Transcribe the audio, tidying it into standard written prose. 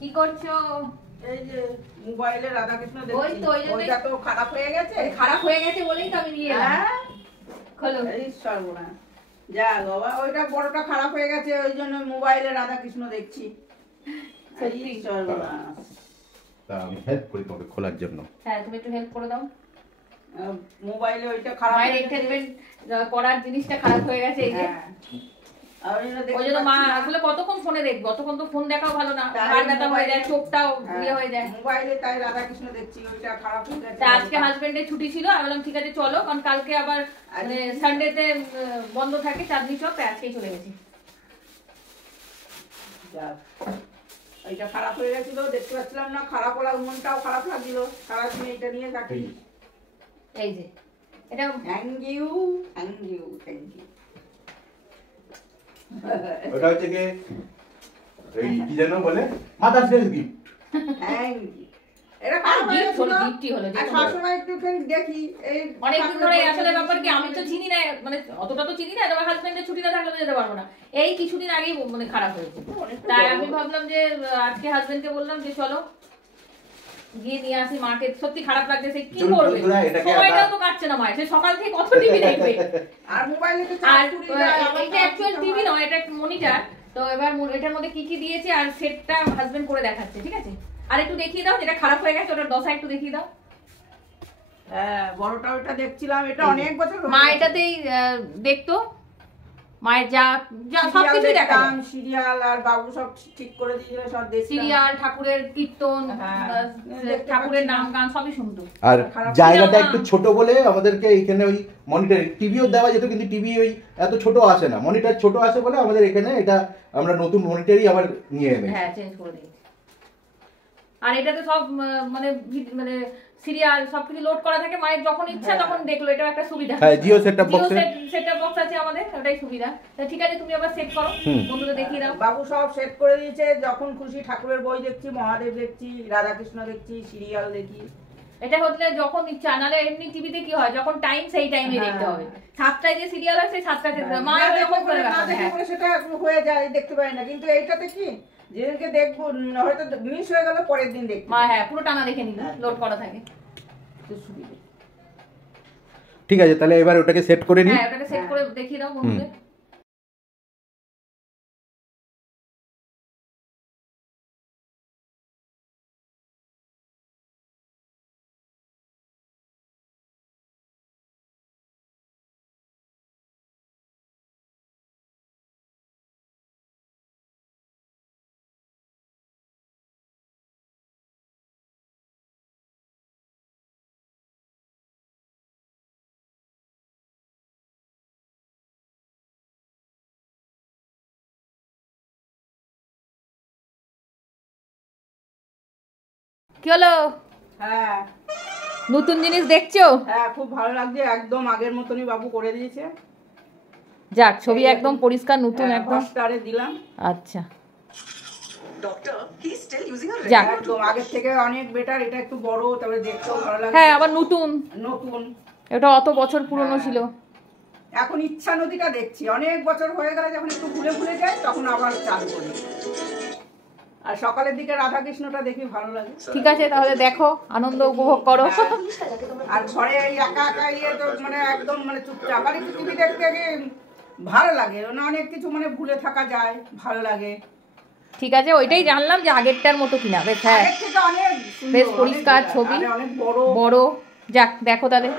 কি করছো? এই যে মোবাইলে রাধাকৃষ্ণ দেখছি। ওইটা তো খারাপ হয়ে গেছে। খারাপ হয়ে গেছে বলেই তো আমি নিয়ে এলাম। খোলো। এই সর্বনাশ। যা বাবা, ওইটা বড়টা খারাপ হয়ে গেছে, ওই জন্য মোবাইলে রাধাকৃষ্ণ দেখছি। এই সর্বনাশ। তা আমি হেল্প করি তোমাকে খোলার জন্য। হ্যাঁ, তুমি একটু হেল্প করে দাও। মোবাইলে ওইটা খারাপ হয়ে গেছে, এন্টারটেইনমেন্ট করার জিনিসটা খারাপ হয়ে গেছে এই যে। ওই জন্য মা আসলে কতক্ষণ ফোনে দেখবো, অতক্ষণ তো ফোন দেখাও ভালো না, ঘাড় ব্যথা হয়ে যায়, চোখটাও ইয়ে হয়ে যায়। মোবাইলে তাই রাধাকৃষ্ণ দেখছি, ওইটা খারাপ হয়ে গেছে। আজকে হাজবেন্ডের ছুটি ছিল, আমি বললাম ঠিক আছে চলো, কারণ কালকে আবার মানে সানডেতে বন্ধ থাকে চাঁদনি চক, আজকেই চলে গেছি। এইটা খারাপ হয়ে গেছিল, দেখতে পাচ্ছিলাম না, খারাপ হলো, মনটাও খারাপ লাগছিল, সারাদিন এইটা নিয়ে থাকি। এই যে এটা thank you, thank you, thank you. ওটা হচ্ছে কি এই কি যেন বলে mother's day gift. Thank you. এটা খারাপ হয়ে গেছিল, গিফটই হলো। আর সবসময় একটুখানি দেখি, এই অনেকদিন ধরে আসলে ব্যাপার কি আমি তো চিনি না, মানে অতটা তো চিনি না, তোমার হাজবেন্ডের ছুটি না থাকলে তো যেতে পারবো না। এই কিছুদিন আগেই মানে খারাপ হয়েছে, তাই আমি ভাবলাম যে আজকে হাজবেন্ডকে বললাম যে চলো গিয়ে নিয়ে আসি মাকে। সত্যি খারাপ লাগতেছে, কি করবে, সময়টাও তো কাটছে না মায়ের, সে সকাল থেকে কত টিভি দেখবে। আর মোবাইলে তো আর এটা অ্যাকচুয়াল টিভি নয়, এটা মনিটর। তো এবার এটার মধ্যে কি কি দিয়েছে আর সেটটা হাজবেন্ড করে দেখাচ্ছে, ঠিক আছে? আর একটু দেখিয়ে দাও, যেটা খারাপ হয়ে গেছে ওটার দশা একটু দেখিয়ে দাও। হ্যাঁ, বড়টা ওটা দেখছিলাম, এটা অনেক বছর মা এটাতেই দেখতো, মায়ের যা যা সবকিছু দেখাতাম, সিরিয়াল আর বাবু সব ঠিক করে দিয়েছিল, সব দেখতাম। সিরিয়াল, ঠাকুরের কীর্তন, ঠাকুরের নাম গান সবই শুনতো। আর জায়গাটা একটু ছোট বলে আমাদেরকে এইখানে ওই মনিটর টিভিও দেওয়া যেত, কিন্তু টিভি ওই এত ছোট আসে না, মনিটর ছোট আসে বলে আমাদের এখানে এটা আমরা নতুন মনিটরই আবার নিয়ে এনে হ্যাঁ চেঞ্জ করে দিই। আর এটাতে সব মানে মানে সিরিয়াল সবকিছু লোড করা থাকে, মায়ের যখন ইচ্ছা তখন দেখলো, এটা একটা সুবিধা। হ্যাঁ, Jio setup box, setup box আছে আমাদের, ওটাই সুবিধা। তো ঠিক আছে, তুমি আবার সেট করো, বন্ধুদের দেখিয়ে দাও। বাবু সব সেট করে দিয়েছে, যখন খুশি ঠাকুরের বই দেখছি, মহাদেব দেখছি, রাধাকৃষ্ণ দেখছি, সিরিয়াল দেখি। এটা হচ্ছে যখন ইচ্ছা, নালে এমনি টিভিতে কি হয়, যখন টাইম সেই টাইমে দেখতে হবে। 7টায় যে সিরিয়াল আছে 7টায় দেখতে হবে, মা এরকম করে রাখে, সেটা হয়ে যায়, দেখতে পাই না। কিন্তু এইটাতে কি যেদিনকে দেখবো হয়তো মিস হয়ে গেল, পরের দিন দেখবো। মা হ্যাঁ পুরো টানা দেখে নিল, লোড করা থাকে। ঠিক আছে, তাহলে এবার ওটাকে সেট করে নিই। হ্যাঁ, ওটাকে সেট করে দেখিয়ে দাও বন্ধুদের। কি হলো? হ্যাঁ, নতুন জিনিস দেখছো? হ্যাঁ, খুব ভালো লাগছে, একদম আগের মতনই বাবু করে দিয়েছে। যাক, ছবি একদম পরিষ্কার নতুন একদম স্টারে দিলাম। আচ্ছা, doctor he is still using a যাক, একদম আগের থেকে অনেক বেটার। এটা একটু বড়, তবে দেখতেও ভালো লাগে। হ্যাঁ, আবার নতুন, এটা অত বছর পুরনো ছিল। এখন ইচ্ছা নদীটা দেখছি, অনেক বছর হয়ে গেলে যখন একটু ভুলে ভুলে যায় তখন আবার চালু করি। আর সকালের দিকে রাধাকৃষ্ণটা দেখি, ভালো লাগে। ঠিক আছে, তাহলে দেখো, আনন্দ উপভোগ করো। আর ঘরে এই একা একা ইয়ে তো মানে একদম মানে চুপচাপ, আর একটু টিভি দেখতে ভালো লাগে, অনেক কিছু মানে ভুলে থাকা যায়, ভালো লাগে। ঠিক আছে, ওইটাই জানলাম যে আগেরটার মতো কিনা। বেশ, হ্যাঁ, বেশ পরিষ্কার ছবি, বড়। যাক, দেখো তাহলে।